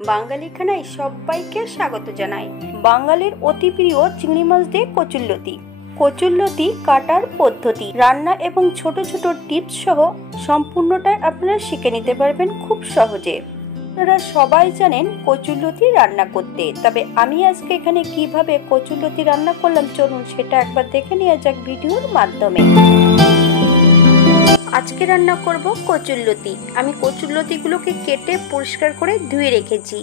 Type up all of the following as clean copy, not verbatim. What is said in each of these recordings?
বাঙালি খানায় সবাইকে স্বাগত জানাই। বাঙালির অতি প্রিয় চিংড়ি মাছ দিয়ে কচুরলতি। কচুরলতি কাটার পদ্ধতি, রান্না এবং ছোট ছোট টিপস সহ সম্পূর্ণটাই আপনারা শিখে নিতে পারবেন খুব সহজে। আপনারা সবাই জানেন কচুরলতি রান্না করতে, তবে আমি আজকে এখানে কিভাবে কচুরলতি রান্না করলাম চলুন সেটা একবার দেখে নেওয়া যাক ভিডিওর মাধ্যমে। আজকে রান্না করব কচুরলতি। আমি কচুরলতিগুলোকে কেটে পরিষ্কার করে ধুয়ে রেখেছি।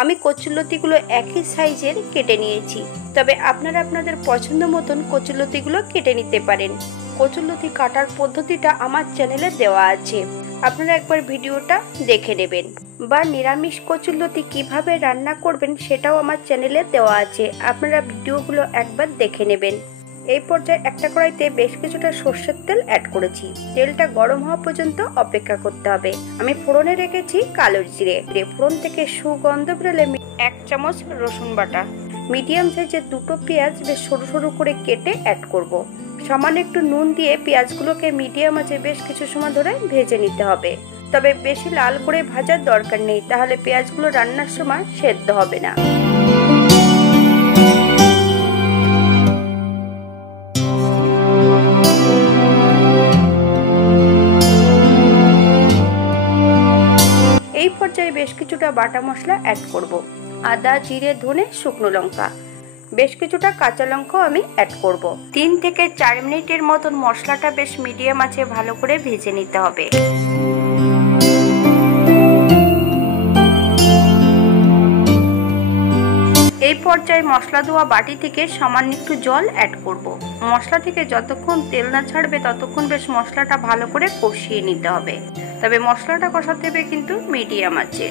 আমি কচুরলতিগুলো একই সাইজের কেটে নিয়েছি, তবে আপনারা আপনাদের পছন্দ মতন কচুরলতিগুলো কেটে নিতে পারেন। কচুরলতি কাটার পদ্ধতিটা আমার চ্যানেলে দেওয়া আছে, আপনারা একবার ভিডিওটা দেখে নেবেন। বা নিরামিষ কচুরলতি কিভাবে রান্না করবেন সেটাও আমার চ্যানেলে দেওয়া আছে, আপনারা ভিডিওগুলো একবার দেখে নেবেন। এই পর্যায়ে একটা কড়াইতে বেশ কিছুটা সর্ষের তেল অ্যাড করেছি। তেলটা গরম হওয়া পর্যন্ত অপেক্ষা করতে হবে। আমি ফোড়নে রেখেছি কালো জিরে। ফোড়ন থেকে সুগন্ধ বেরোলে 1 চামচ রসুন বাটা, মিডিয়াম সাইজের 2টো পেঁয়াজ বেশ সরু সরু করে কেটে অ্যাড করব। সামান্য একটু নুন দিয়ে পেঁয়াজগুলোকে মিডিয়াম আঁচে বেশ কিছু সময় ধরে ভেজে নিতে হবে, তবে বেশি লাল করে ভাজার দরকার নেই, তাহলে পেঁয়াজগুলো রান্নার সময় সেদ্ধ হবে না। এই পর্যায়ে বেশ কিছুটা বাটা মশলা অ্যাড করব। আদা, জিরে, ধনে, শুকনো লঙ্কা, বেশ কিছুটা কাঁচা লঙ্কাও আমি অ্যাড করব। 3 থেকে 4 মিনিটের মতন মশলাটা বেশ মিডিয়াম আঁচে ভালো করে ভেজে নিতে হবে। এই পর্যায়ে মশলা ধোয়া বাটি থেকে সামান্য একটু জল অ্যাড করব। মশলা থেকে যতক্ষণ তেল না ছাড়বে ততক্ষণ বেশ মশলাটা ভালো করে কষিয়ে নিতে হবে, তবে মশলাটা কষাতে হবে কিন্তু মিডিয়াম আছে।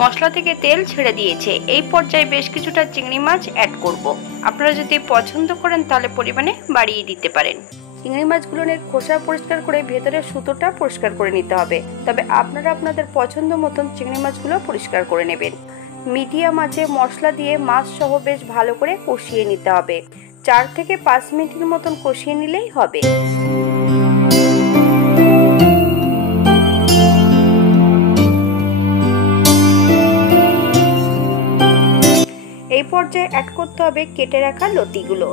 মশলা থেকে তেল ছেড়ে দিয়েছে। এই পর্যায়ে বেশ কিছুটা চিংড়ি মাছ অ্যাড করব। আপনারা যদি পছন্দ করেন তাহলে পরিমাণে বাড়িয়ে দিতে পারেন। চিংড়ি মাছগুলোর খোসা পরিষ্কার করে ভেতরের সুতোটা পরিষ্কার করে নিতে হবে, তবে আপনারা আপনাদের পছন্দ মতন চিংড়ি মাছগুলো পরিষ্কার করে নেবেন। মিডিয়াম আঁচে মশলা দিয়ে মাছ সহ বেশ ভালো করে কষিয়ে নিতে হবে। 4 থেকে 5 মিনিটের মতন কষিয়ে নিলেই হবে। এই পর্যায়ে অ্যাড করতে হবে কেটে রাখা লতিগুলো।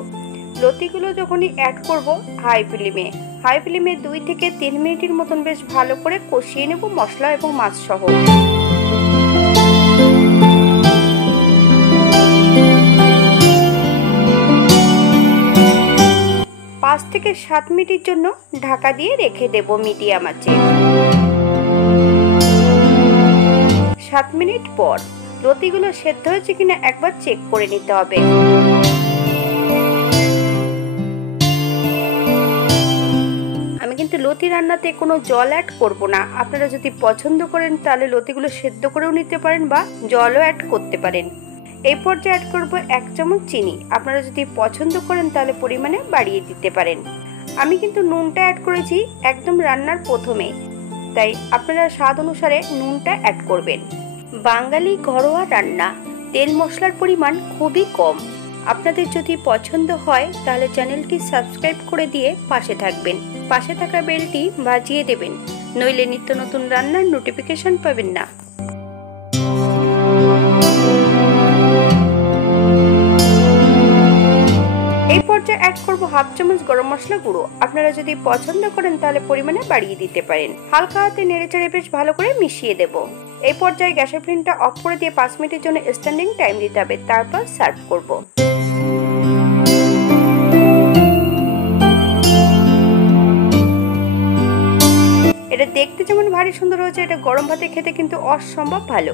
লতিগুলো যখনই অ্যাড করব হাই ফ্লেমে 2 থেকে 3 মিনিটের মতন বেশ ভালো করে কষিয়ে নেব মশলা এবং মাছ সহ। 5 থেকে 7 মিনিটের জন্য ঢাকা দিয়ে রেখে দেব মিডিয়াম আঁচে। 7 মিনিট পর লতিগুলো সেদ্ধ হয়েছে কিনা একবার চেক করে নিতে হবে। আমি কিন্তু লতি রান্নাতে কোনো জল অ্যাড করব না, আপনারা যদি পছন্দ করেন তাহলে লতিগুলো সেদ্ধ করেও নিতে পারেন বা জলও অ্যাড করতে পারেন। এই পর্যায়ে অ্যাড করব 1 চামচ চিনি, আপনারা যদি পছন্দ করেন তাহলে পরিমাণে বাড়িয়ে দিতে পারেন। আমি কিন্তু নুনটা অ্যাড করেছি একদম রান্নার প্রথমে, তাই আপনারা স্বাদ অনুসারে নুনটা অ্যাড করবেন। বাঙালি ঘরোয়া রান্না, তেল মশলার পরিমাণ খুবই কম। আপনাদের যদি পছন্দ হয় তাহলে চ্যানেলটি সাবস্ক্রাইব করে দিয়ে পাশে থাকবেন, পাশে থাকা বেলটি বাজিয়ে দেবেন, নইলে নিত্য নতুন রান্নার নোটিফিকেশন পাবেন না। এই পর্যায়ে অ্যাড করব 1/2 চামচ গরম মশলা গুঁড়ো, আপনারা যদি পছন্দ করেন তাহলে পরিমাণে বাড়িয়ে দিতে পারেন। হালকা হাতে নেড়েচেড়ে বেশ ভালো করে মিশিয়ে দেব। এই পর্যায়ে গ্যাসের ফ্লেমটা অফ করে দিয়ে 5 মিনিটের জন্য স্ট্যান্ডিং টাইম দিতে হবে, তারপর সার্ভ করব। এটা দেখতে যেমন ভারী সুন্দর হয়েছে, এটা গরম ভাতে খেতে কিন্তু অসম্ভব ভালো।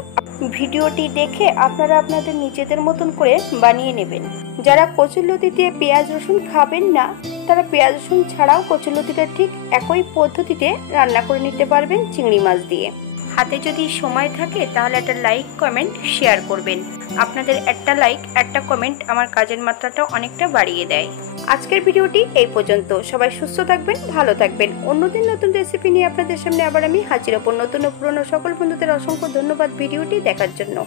ভিডিওটি দেখে আপনারা আপনাদের নিজেদের মতন করে বানিয়ে নেবেন। যারা কচুরলতি দিয়ে পেঁয়াজ রসুন খাবেন না তারা পেঁয়াজ রসুন ছাড়াও কচুরলতিটা ঠিক একই পদ্ধতিতে রান্না করে নিতে পারবেন চিংড়ি মাছ দিয়ে। হাতে যদি সময় থাকে তাহলে একটা লাইক কমেন্ট শেয়ার করবেন। আপনাদের একটা লাইক একটা কমেন্ট আমার কাজের মাত্রাটা অনেকটা বাড়িয়ে দেয়। আজকের ভিডিওটি এই পর্যন্ত। সবাই সুস্থ থাকবেন, ভালো থাকবেন। অন্যদিন নতুন রেসিপি নিয়ে আপনাদের সামনে আবার আমি হাজির হব। নতুন ও পুরনো সকল বন্ধুদের অসংখ্য ধন্যবাদ ভিডিওটি দেখার জন্য।